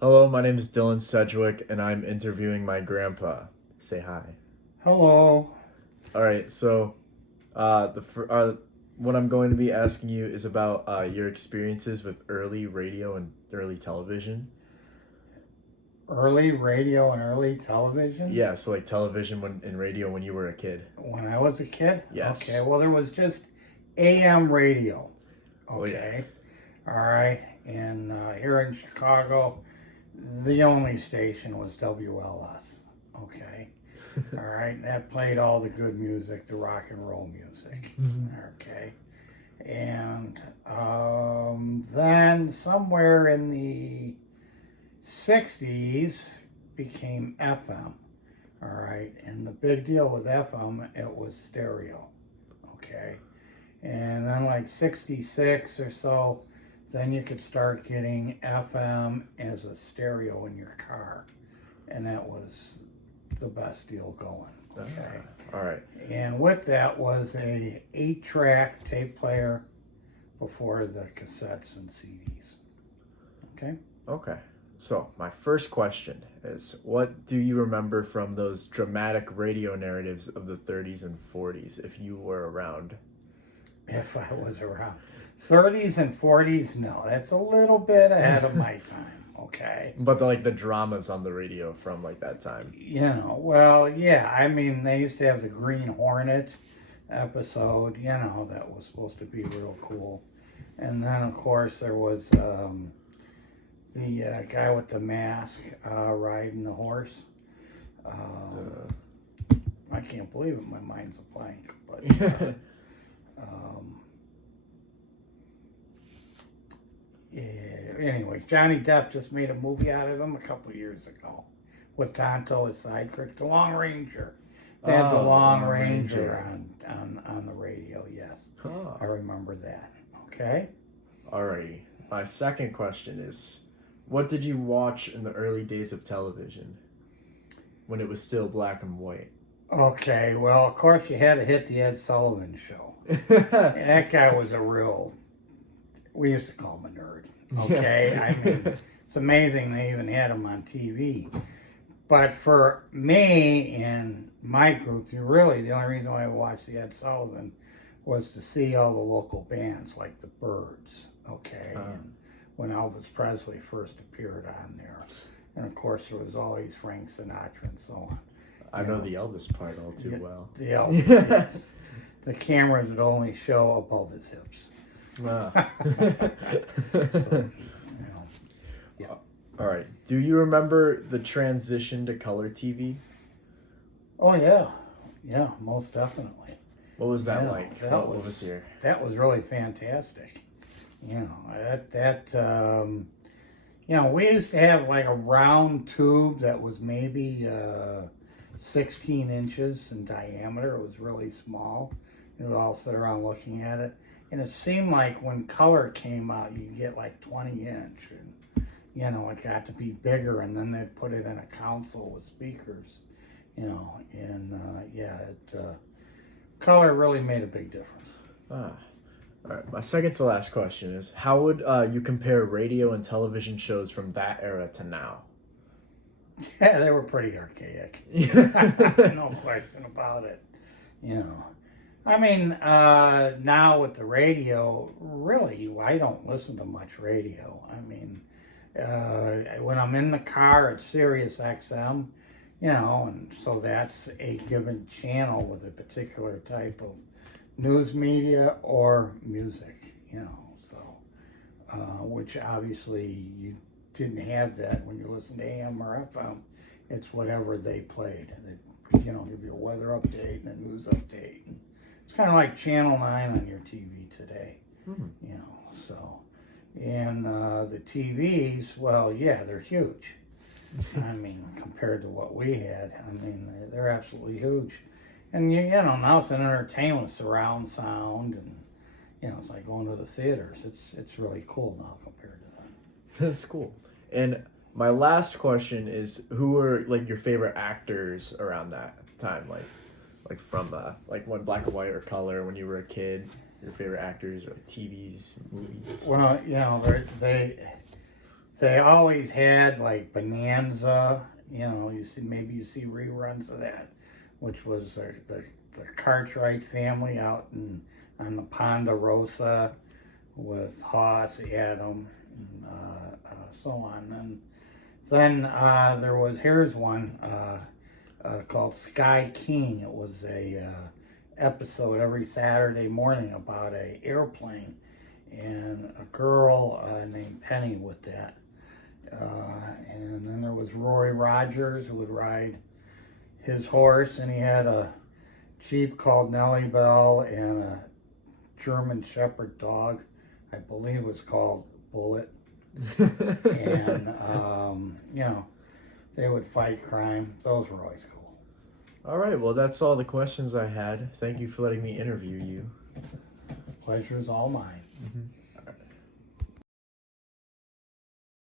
Hello, my name is Dylan Sedgwick, and I'm interviewing my grandpa. Say hi. Hello. All right, so what I'm going to be asking you is about your experiences with early radio and early television. Early radio and early television? Yeah, so like television and radio when you were a kid. When I was a kid? Yes. Okay, well, there was just AM radio. Oh, yeah. Okay. All right. And here in Chicago, the only station was WLS. Okay. All right. That played all the good music, the rock and roll music. Okay. And then somewhere in the 60s became FM. All right. And the big deal with FM, it was stereo. Okay. And then like 66 or so, then you could start getting FM as a stereo in your car. And that was the best deal going. Okay. All right. And with that was a 8-track tape player before the cassettes and CDs. Okay. Okay. So my first question is, what do you remember from those dramatic radio narratives of the 30s and 40s, if you were around? If I was around. 30s and 40s, no. That's a little bit ahead of my time. Okay. But the dramas on the radio from like that time. You know, well, yeah. I mean, they used to have the Green Hornet episode, you know, that was supposed to be real cool. And then, of course, there was the guy with the mask riding the horse. I can't believe it. My mind's a blank. But yeah, anyway, Johnny Depp just made a movie out of him a couple years ago with Tonto as sidekick, The Long Ranger. They had The Long Ranger on the radio, yes. Huh. I remember that. Okay. Alrighty. My second question is, what did you watch in the early days of television when it was still black and white? Okay, well, of course, you had to hit the Ed Sullivan Show. And that guy was a real, we used to call him a nerd. Okay, I mean, it's amazing they even had him on TV. But for me and my group, the only reason why I watched the Ed Sullivan was to see all the local bands like the Byrds, okay, and when Elvis Presley first appeared on there. And of course, there was always Frank Sinatra and so on. I know the Elvis part all too well. The Elvis, yes. The cameras would only show above his hips. So, yeah. All right. Do you remember the transition to color TV? Oh yeah, yeah, most definitely. What was that Yeah, like? that What was- was your? That was really fantastic. You know, you know, we used to have like a round tube that was maybe 16 inches in diameter. It was really small. You would all sit around looking at it. And it seemed like when color came out, you'd get like 20 inch. And, you know, it got to be bigger, and then they'd put it in a console with speakers, you know. And, color really made a big difference. All right. My second to last question is, how would you compare radio and television shows from that era to now? Yeah, they were pretty archaic. No question about it. You know, I mean, now with the radio, really, I don't listen to much radio. I mean, when I'm in the car, it's Sirius XM, you know, and so that's a given channel with a particular type of news media or music, you know, so, which obviously you didn't have that when you listen to AM or FM. It's whatever they played. They, you know, give you a weather update and a news update. And it's kind of like Channel 9 on your TV today, you know, so. And the TVs, well, yeah, they're huge. I mean, compared to what we had, I mean, they're absolutely huge. And, you know, now it's an entertainment, surround sound, and, you know, it's like going to the theaters. It's really cool now compared to that. That's cool. And my last question is, who were like your favorite actors around that time? Like from like when black and white or color when you were a kid, your favorite actors or like TVs, movies? Well, you know, they always had like Bonanza. You see reruns of that, which was the Cartwright family out on the Ponderosa with Hoss, Adam, and so on. And then there was here's one called Sky King. It was a episode every Saturday morning about a airplane and a girl named Penny with that. And then there was Roy Rogers, who would ride his horse, and he had a Jeep called Nellie Bell and a German Shepherd dog, I believe was called Bullet. And they would fight crime. Those were always cool. All right, well, that's all the questions I had. Thank you for letting me interview you. Pleasure's all mine. Mm-hmm.